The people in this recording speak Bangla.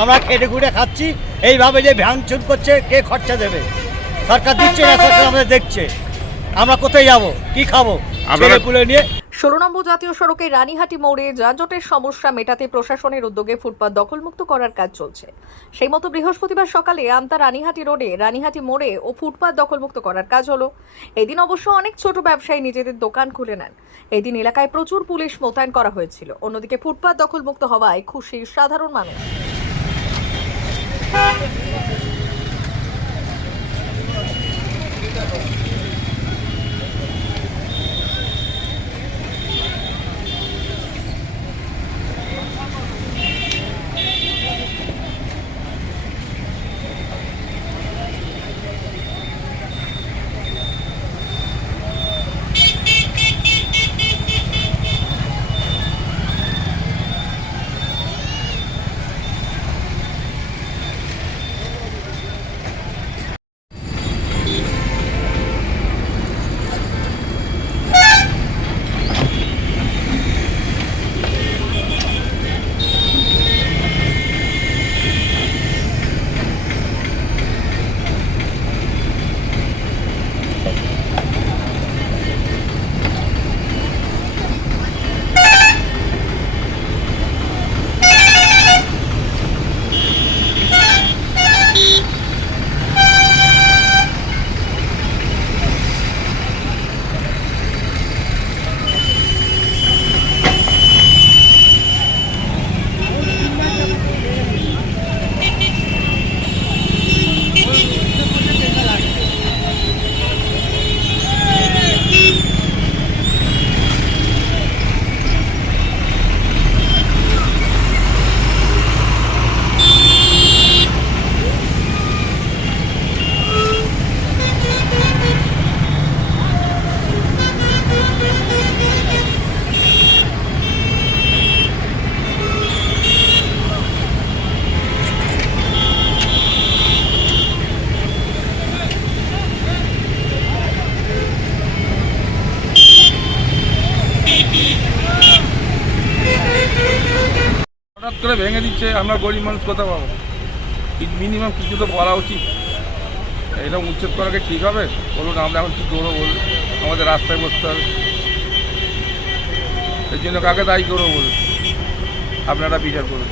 আমরা খেটে খুঁটে খাচ্ছি এইভাবে যে ভাঙচুর করছে কে খরচা দেবে? সরকার দিচ্ছে না সরকার আমাদের দেখছে। আমরা কোথায় যাব? কি খাব? ছেলেপুলে নিয়ে ষোলো নম্বর জাতীয় সড়কে রানীহাটি মোড়ে যানজটের সমস্যা মেটাতে প্রশাসনের উদ্যোগে ফুটপাত দখলমুক্ত করার কাজ চলছে। সেই মতো বৃহস্পতিবার সকালে আমতা রানীহাটি রোডে রানীহাটি মোড়ে ও ফুটপাত দখলমুক্ত করার কাজ হলো। এদিন অবশ্য অনেক ছোট ব্যবসায়ী নিজেদের দোকান খুলে নেন। এদিন এলাকায় প্রচুর পুলিশ মোতায়েন করা হয়েছিল। অন্যদিকে ফুটপাত দখলমুক্ত হওয়ায় খুশি সাধারণ মানুষ। হঠাৎ করে ভেঙে দিচ্ছে, আমরা গরিব মানুষ কোথাও পাবো মিনিমাম কিছু তো বলা উচিত। এটা উচ্ছেদ করাকে ঠিক হবে? বলুন, আমরা এখন কী করব বলুন। আমাদের রাস্তায় বসতে হবে। এর জন্য কাকে দায়ী করব বলুন? আপনারা বিচার করুন।